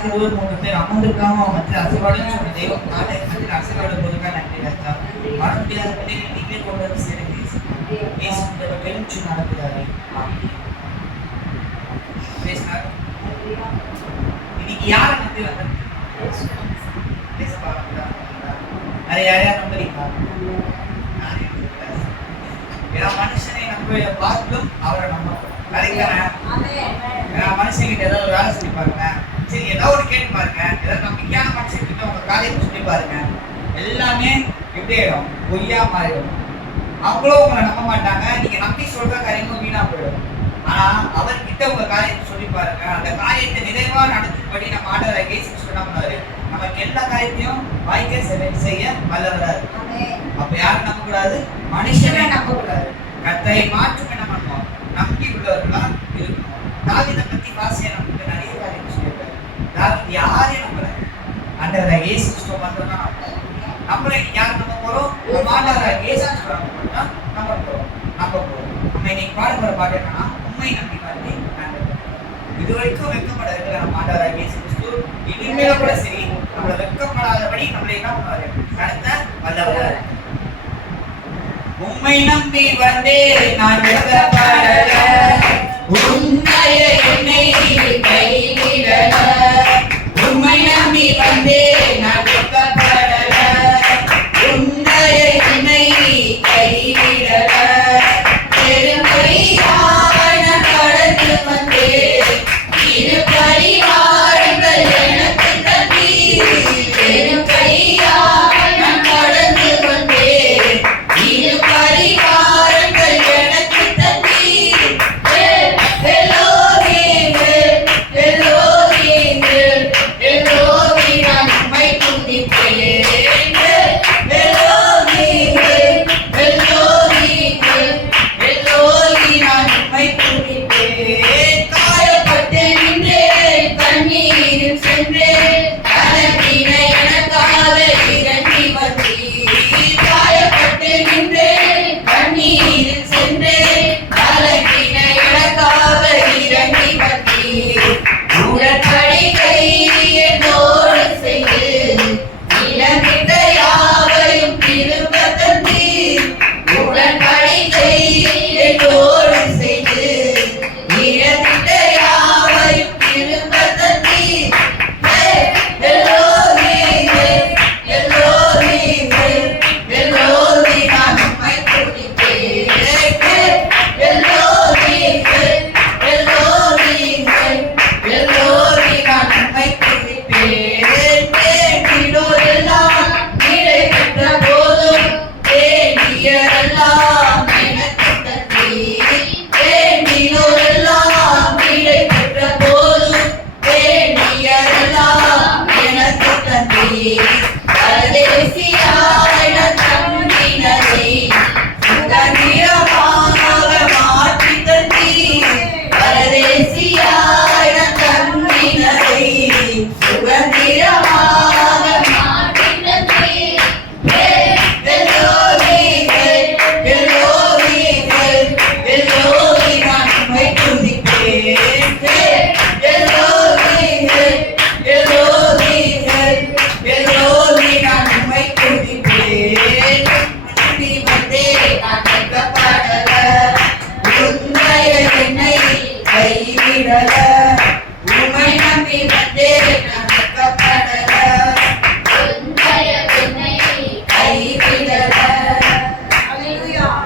இருபது மூணு பேர் அமர்ந்திருக்காம அவங்க மத்தியில் அசைவாடுன்னு சொன்ன தெய்வம் நாளை மத்தியில் அசைவாடு போதுக்காக நன்றி ராஜா வர முடியாத பிள்ளைகள் நீங்களே கொண்டு வந்து சேர்ந்து இயேசு எழுச்சி நடக்கிறாரு பேசினார் இன்னைக்கு யாரை நம்பி வந்திருக்கு பேச பாருங்களா நிறைய யாரையா நம்புறீங்களா ஏன்னா மனுஷனை நம்ப பார்த்தும் அவர் நம்ப கரெக்டான ஏன்னா மனுஷங்கிட்ட ஏதோ ஒரு வேலை சொல்லி பாருங்க சரி ஏதோ ஒரு கேட்டு பாருங்க. ஏதாவது நம்பிக்கையான மனுஷன் கிட்ட உங்க காரியத்தை சொல்லி பாருங்க. எல்லாமே எப்படி ஆயிடும் பொய்யா மாறிடும். அவங்களும் உங்களை நம்ப மாட்டாங்க. நீங்க நம்பி சொல்ற காரியமும் வீணா போயிடும். ஆனா அவர்கிட்ட உங்க காரியத்தை சொல்லி பாருங்க. அந்த காரியத்தை நிறைவா நடத்தும்படி நம்ம ஆண்டவர் கிறிஸ்து என்ன பண்ணாரு நமக்கு எல்லா காரியத்தையும் வாய்க்க செய்~ செய்ய வல்லவரா இருக்கு அப்ப யாரும் நம்ப கூடாது மனுஷனே நம்ப கூடாது கத்தை மாற்றும் என்ன பண்ணுவோம்? நம்பி உள்ளவர்களா யார் நம்ப போறோம் நம்ம ஆண்டவரை இயேசு நம்ப தான் நம்ப போறோம். நம்ம இன்னைக்கு பாடுகிற பாட்டு என்னன்னா உண்மை நம்பி வந்து இது வரைக்கும் வெக்கப்பட இருக்கிற நம்ம ஆண்டவரை கிறிஸ்து இனிமேல கூட சரி நம்மள வெக்கப்படாதபடி நம்மளை என்ன பண்ணுவாரு? நடத்த வல்லவர். உண்மை நம்பி வந்தே நான் வெக்கப்படல உண்மை